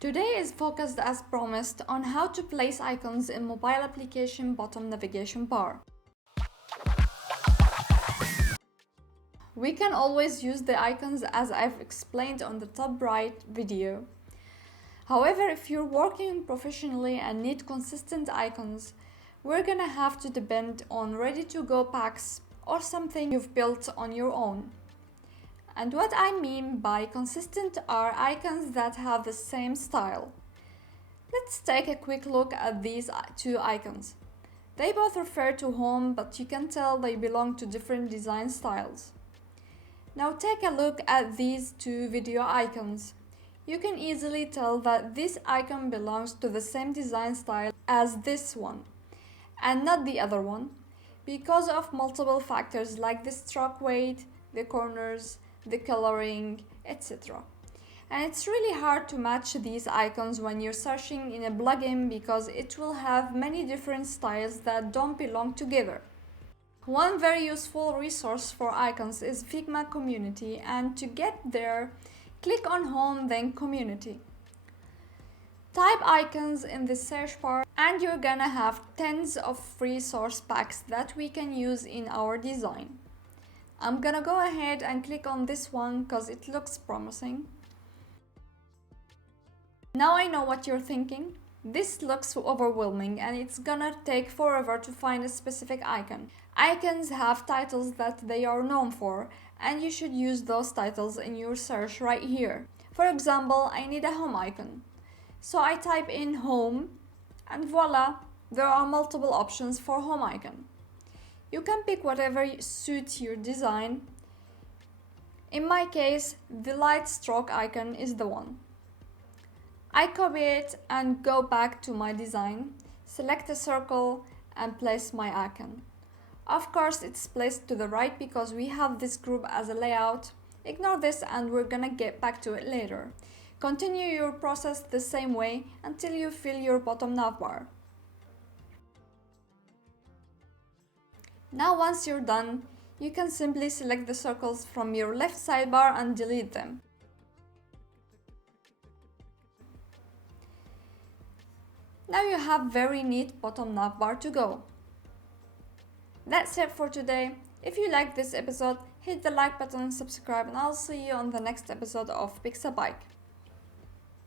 Today is focused as promised on how to place icons in mobile application bottom navigation bar. We can always use the icons as I've explained on the top right video. However, if you're working professionally and need consistent icons, we're gonna have to depend on ready-to-go packs or something you've built on your own. And what I mean by consistent are icons that have the same style. Let's take a quick look at these two icons. They both refer to home, but you can tell they belong to different design styles. Now take a look at these two video icons. You can easily tell that this icon belongs to the same design style as this one, and not the other one, because of multiple factors like the stroke weight, the corners, the coloring, etc. And it's really hard to match these icons when you're searching in a plugin because it will have many different styles that don't belong together. One very useful resource for icons is Figma Community, and to get there, click on Home then Community. Type icons in the search bar and you're gonna have tons of free source packs that we can use in our design. I'm gonna go ahead and click on this one because it looks promising. Now I know what you're thinking. This looks overwhelming and it's gonna take forever to find a specific icon. Icons have titles that they are known for, and you should use those titles in your search right here. For example, I need a home icon. So I type in home and voila, there are multiple options for home icon. You can pick whatever suits your design. In my case, the light stroke icon is the one. I copy it and go back to my design, select a circle and place my icon. Of course, it's placed to the right because we have this group as a layout. Ignore this and we're gonna get back to it later. Continue your process the same way until you fill your bottom navbar. Now once you're done, you can simply select the circles from your left sidebar and delete them. Now you have very neat bottom navbar to go. That's it for today. If you liked this episode, hit the like button, subscribe, and I'll see you on the next episode of Pixabike.